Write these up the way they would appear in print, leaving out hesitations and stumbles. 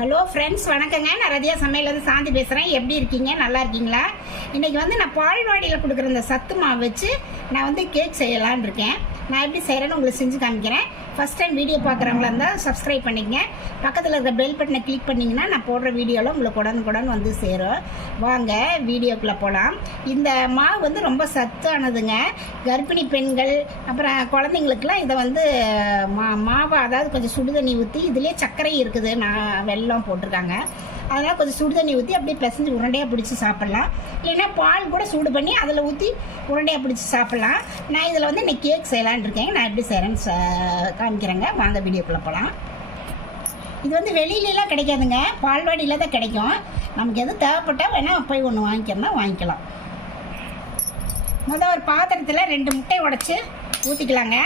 Hello friends, வணக்கங்க. நான் ரதியா சமையலேருந்து சாந்தி பேசுகிறேன். எப்படி இருக்கீங்க? நல்லா இருக்கீங்களா? இன்றைக்கி நான் பால்வாடியில் கொடுக்குற இந்த சத்து மாவு வச்சு நான் கேக் செய்யலான் இருக்கேன். நான் எப்படி செய்கிறேன்னு உங்களுக்கு செஞ்சு காமிக்கிறேன். ஃபஸ்ட் டைம் வீடியோ பார்க்குறவங்களா இருந்தால் சப்ஸ்கிரைப் பண்ணிக்கங்க. பக்கத்தில் இருக்கிற பெல் பட்டனை கிளிக் பண்ணிங்கன்னா நான் போடுற வீடியோவில் உங்களுக்கு உடனுக்குடன் சேரும். வாங்க வீடியோக்குள்ளே போகலாம். இந்த மாவு ரொம்ப சத்தானதுங்க. கர்ப்பிணி பெண்கள் அப்புறம் குழந்தைங்களுக்குலாம் இதை மாவை அதாவது கொஞ்சம் சுடுதண்ணி ஊற்றி, இதுலேயே சர்க்கரை இருக்குது, நான் வெல்லம் போட்டிருக்காங்க. அதனால் கொஞ்சம் சுடு தண்ணி ஊற்றி அப்படியே பிசைஞ்சு உருண்டையாக பிடிச்சி சாப்பிட்லாம். இல்லைன்னா பால் கூட சூடு பண்ணி அதில் ஊற்றி உருண்டையாக பிடிச்சி சாப்பிட்லாம். நான் இதில் இன்னைக்கு கேக் செய்யலான் இருக்கேன். நான் எப்படி செய்கிறேன்னு காமிக்கிறேங்க. வாங்க வீடியோக்குள்ளே போகலாம். இது வெளியிலலாம் கிடைக்காதுங்க, பால்வாடியில் தான் கிடைக்கும். நமக்கு எது தேவைப்பட்டால் வேணால் போய் ஒன்று வாங்கிக்கிறோம்னா வாங்கிக்கலாம். ஒரு பாத்திரத்தில் 2 முட்டை உடைச்சி ஊற்றிக்கலாங்க.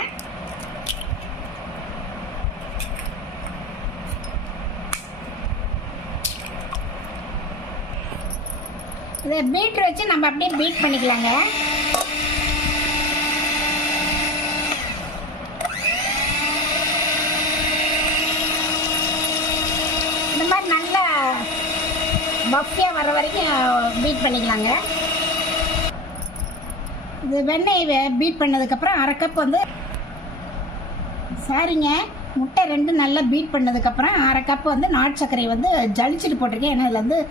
இதை பீட்ரு வச்சு நம்ம அப்படியே பீட் பண்ணிக்கலாங்க. இந்த மாதிரி நல்லா பஃபியாக வர வரைக்கும் பீட் பண்ணிக்கலாங்க. இது வெண்ணெய் பீட் பண்ணதுக்கப்புறம் 1/2 கப் சாரிங்க, முட்டை 2 நல்லா பீட் பண்ணதுக்கப்புறம் 1/2 கப் நாட்டு சர்க்கரை ஜலிச்சுட்டு போட்டிருக்கேன். ஏன்னா இதில்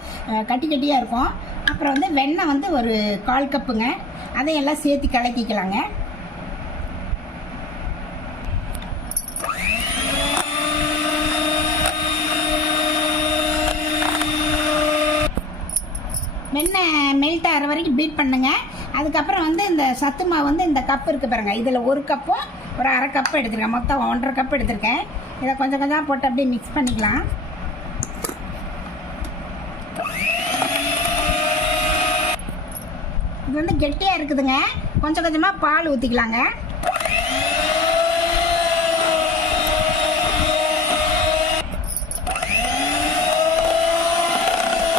கட்டி கட்டியாக இருக்கும். அப்புறம் வெண்ணெய் ஒரு 1/4 கப்புங்க. அதையெல்லாம் சேர்த்து கலக்கிக்கலாங்க. வெண்ணெய் மெல்ட் ஆகிற வரைக்கும் பீட் பண்ணுங்க. அதுக்கப்புறம் இந்த சத்து மாவு இந்த கப் இருக்குது பாருங்கள், இதில் 1 கப்பும் ஒரு 1/2 கப்பு எடுத்துருக்கேன். மொத்தம் 1/2 கப் எடுத்திருக்கேன். இதை கொஞ்சம் கொஞ்சம் போட்டு அப்படியே மிக்ஸ் பண்ணிக்கலாம். இது கெட்டியாக இருக்குதுங்க. கொஞ்சம் கொஞ்சமாக பால் ஊற்றிக்கலாங்க.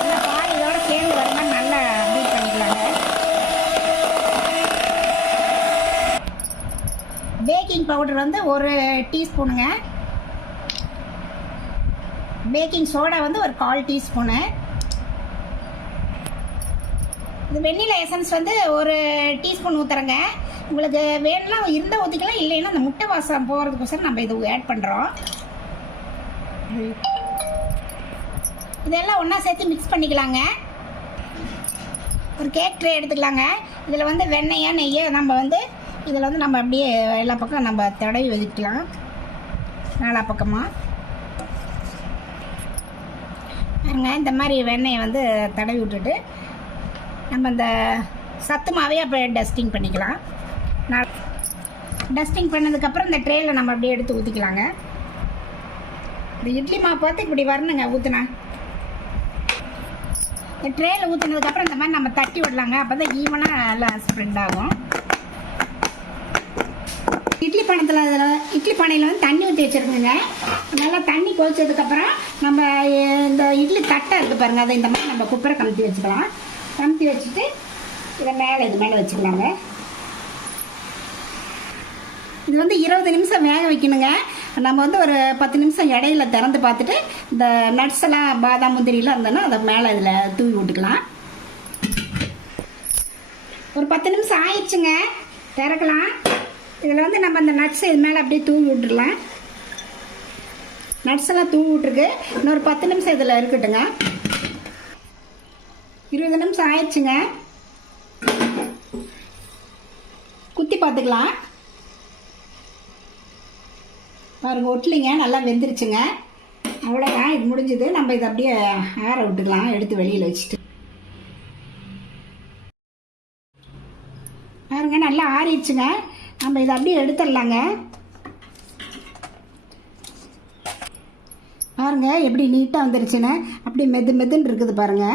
இந்த பால் இதோட சேர்ந்து வருமா நல்லா பீட் பண்ணிக்கலாங்க. Baking powder 1 டீஸ்பூனுங்க. பேக்கிங் சோடா ஒரு 1/4 டீஸ்பூனு. இது வெண்ணிலா எசன்ஸ் 1 டீஸ்பூன் ஊற்றுறேங்க. உங்களுக்கு வேணும்னா இருந்தால் ஊற்றிக்கலாம், இல்லைன்னா அந்த முட்டை வாசம் போகிறதுக்கோசரம் நம்ம இது ஆட் பண்ணுறோம். இதெல்லாம் ஒன்றா சேர்த்து மிக்ஸ் பண்ணிக்கலாங்க. ஒரு கேக் ட்ரே எடுத்துக்கலாங்க. இதில் வெண்ணெயா நெய்யை நம்ம இதில் நம்ம அப்படியே எல்லா பக்கம் நம்ம தடவி வச்சுக்கலாம். நாலா பக்கமாக பாருங்க, இந்த மாதிரி வெண்ணெயை தடவி விட்டுட்டு நம்ம இந்த சத்து மாவே அப்போ டஸ்டிங் பண்ணிக்கலாம். டஸ்டிங் பண்ணதுக்கப்புறம் இந்த ட்ரேயில் நம்ம அப்படியே எடுத்து ஊற்றிக்கலாங்க. இந்த இட்லி மாவு பார்த்து இப்படி வரணுங்க ஊற்றுனா. இந்த ட்ரேயில் ஊற்றினதுக்கப்புறம் இந்த மாதிரி நம்ம தட்டி விடலாங்க. அப்போ தான் ஈவனாக நல்லா ஸ்ப்ரெட் ஆகும். இட்லி பானையில் தண்ணி ஊற்றி வச்சுருக்குங்க. நல்லா தண்ணி கொதிச்சதுக்கப்புறம் நம்ம இந்த இட்லி தட்டை இருக்குது பாருங்கள், அதை இந்த மாதிரி நம்ம குப்பரை கமுத்தி வச்சுக்கலாம். கமுத்தி வச்சுட்டு இதை இது மேலே வச்சுக்கலாங்க. இது 20 நிமிஷம் வேக வைக்கணுங்க. நம்ம ஒரு 10 நிமிஷம் இடையில திறந்து பார்த்துட்டு இந்த நட்ஸ் எல்லாம் பாதாம் முந்திரிலாம் இருந்ததுன்னா அதை மேலே இதில் தூவி விட்டுக்கலாம். ஒரு 10 நிமிஷம் ஆயிடுச்சுங்க, திறக்கலாம். இதில் நம்ம இந்த நட்ஸ் இது மேலே அப்படியே தூவி விட்டுடலாம். நட்ஸ் எல்லாம் தூவி விட்டுருக்கு. இன்னொரு 10 நிமிஷம் இதில் இருக்கட்டுங்க. 20 நிமிஷம் ஆயிடுச்சுங்க. குத்தி பார்த்துக்கலாம். பாருங்க, ஒட்டலிங்க, நல்லா வெந்துருச்சுங்க. அவ்வளோதான், இது முடிஞ்சது. நம்ம இதை அப்படியே ஆற விட்டுக்கலாம், எடுத்து வெளியில் வச்சுட்டு. பாருங்க, நல்லா ஆறிடுச்சுங்க. நம்ம இதை அப்படியே எடுத்துடலாங்க. பாருங்க எப்படி நீட்டாக வந்துருச்சுன்னு, அப்படியே மெதுன்னு இருக்குது பாருங்க.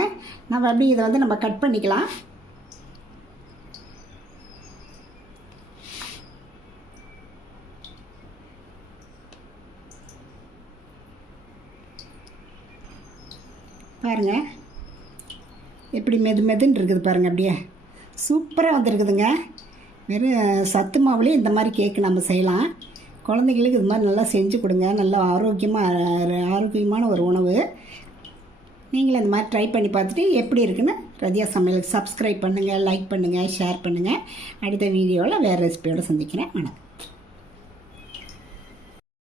நம்ம அப்படியே இதை நம்ம கட் பண்ணிக்கலாம். பாருங்க எப்படி மெதுன்னு இருக்குது பாருங்க. அப்படியே சூப்பராக வந்துருக்குதுங்க. வெறும் சத்து மாவுலேயே இந்த மாதிரி கேக்கு நம்ம செய்யலாம். குழந்தைங்களுக்கு இது மாதிரி நல்லா செஞ்சு கொடுங்க. நல்லா ஆரோக்கியமான ஒரு உணவு. நீங்களும் அந்த மாதிரி ட்ரை பண்ணி பார்த்துட்டு எப்படி இருக்குன்னு ரதியா சமையலுக்கு சப்ஸ்கிரைப் பண்ணுங்கள், லைக் பண்ணுங்கள், ஷேர் பண்ணுங்கள். அடுத்த வீடியோவில் வேறு ரெசிபியோடு சந்திக்கிறேன். வணக்கம்.